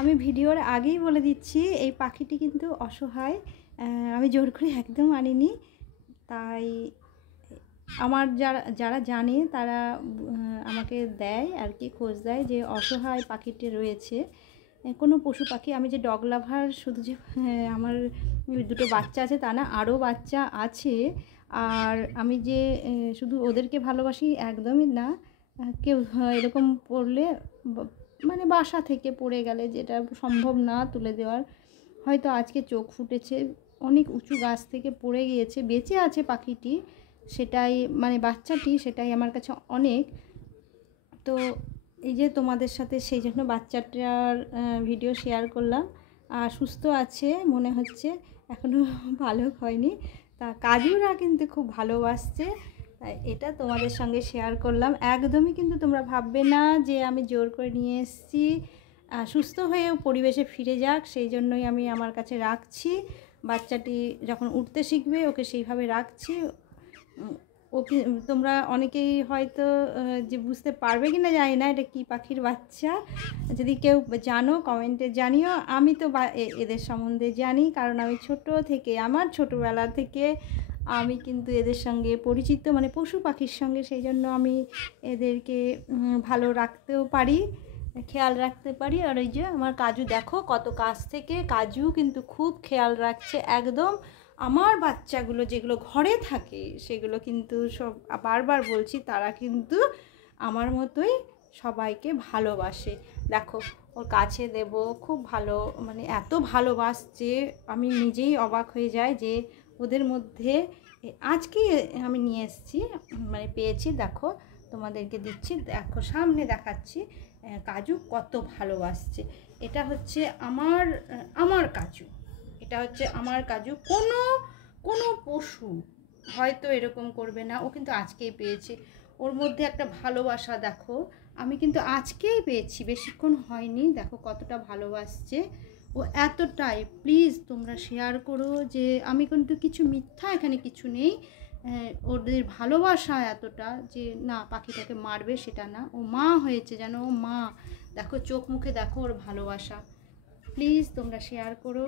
আমি ভিডিওর আগেই বলে দিচ্ছি এই পাখিটি কিন্তু অসহায়, আমি জোর করে একদম আনিনি। তাই আমার যারা জানে তারা আমাকে দেয় আর কি, খোঁজ দেয় যে অসহায় পাখিটি রয়েছে। কোনো পশু পাখি, আমি যে ডগ লাভার শুধু যে আমার দুটো বাচ্চা আছে তা না, আরও বাচ্চা আছে। আর আমি যে শুধু ওদেরকে ভালোবাসি একদমই না। কেউ এরকম পড়লে মানে বাসা থেকে পড়ে গেলে, যেটা সম্ভব না তুলে দেওয়ার, হয়তো আজকে চোখ ফুটেছে, অনেক উঁচু গাছ থেকে পড়ে গিয়েছে, বেঁচে আছে পাখিটি, সেটাই মানে বাচ্চাটি, সেটাই আমার কাছে অনেক। তো এই যে তোমাদের সাথে সেই জন্য বাচ্চাটার ভিডিও শেয়ার করলাম। আর সুস্থ আছে মনে হচ্ছে, এখনও ভালো হয়নি। তা কাজুরা কিন্তু খুব ভালোবাসছে, তাই এটা তোমাদের সঙ্গে শেয়ার করলাম। একদমই কিন্তু তোমরা ভাববে না যে আমি জোর করে নিয়ে এসেছি। সুস্থ হয়েও পরিবেশে ফিরে যাক সেই জন্যই আমি আমার কাছে রাখছি। বাচ্চাটি যখন উঠতে শিখবে ওকে সেইভাবে রাখছি। ওকে তোমরা অনেকেই হয়তো যে বুঝতে পারবে কি না জানি না এটা কী পাখির বাচ্চা। যদি কেউ জানো কমেন্টে জানিও। আমি তো এদের সম্বন্ধে জানি, কারণ আমি ছোট থেকে, আমার ছোটোবেলা থেকে আমি কিন্তু এদের সঙ্গে পরিচিত, মানে পশু পাখির সঙ্গে, সেই জন্য আমি এদেরকে ভালো রাখতেও পারি, খেয়াল রাখতে পারি। আর ওই যে আমার কাজু দেখো কত কাছ থেকে, কাজু কিন্তু খুব খেয়াল রাখছে একদম। আমার বাচ্চাগুলো যেগুলো ঘরে থাকে সেগুলো কিন্তু সব, বারবার বলছি, তারা কিন্তু আমার মতোই সবাইকে ভালোবাসে। দেখো ওর কাছে দেব, খুব ভালো, মানে এত ভালোবাসছে আমি নিজেই অবাক হয়ে যাই যে ওদের মধ্যে। আজকে আমি নিয়ে এসেছি, মানে পেয়েছি, দেখো তোমাদেরকে দিচ্ছি, দেখো সামনে দেখাচ্ছি কাজু কত ভালোবাসছে। এটা হচ্ছে আমার কাজু, এটা হচ্ছে আমার কাজু। কোনো পশু হয়তো এরকম করবে না, ও কিন্তু আজকেই পেয়েছে। ওর মধ্যে একটা ভালোবাসা দেখো, আমি কিন্তু আজকেই পেয়েছি, বেশিক্ষণ হয়নি। দেখো কতটা ভালোবাসছে ও, এতটাই। প্লিজ তোমরা শেয়ার করো, যে আমি কিন্তু কিছু মিথ্যা এখানে কিছু নেই। ওদের ভালোবাসা এতটা যে না পাখিটাকে মারবে সেটা না, ও মা হয়েছে যেন, ও মা। দেখো চোখ মুখে দেখো ওর ভালোবাসা। প্লিজ তোমরা শেয়ার করো।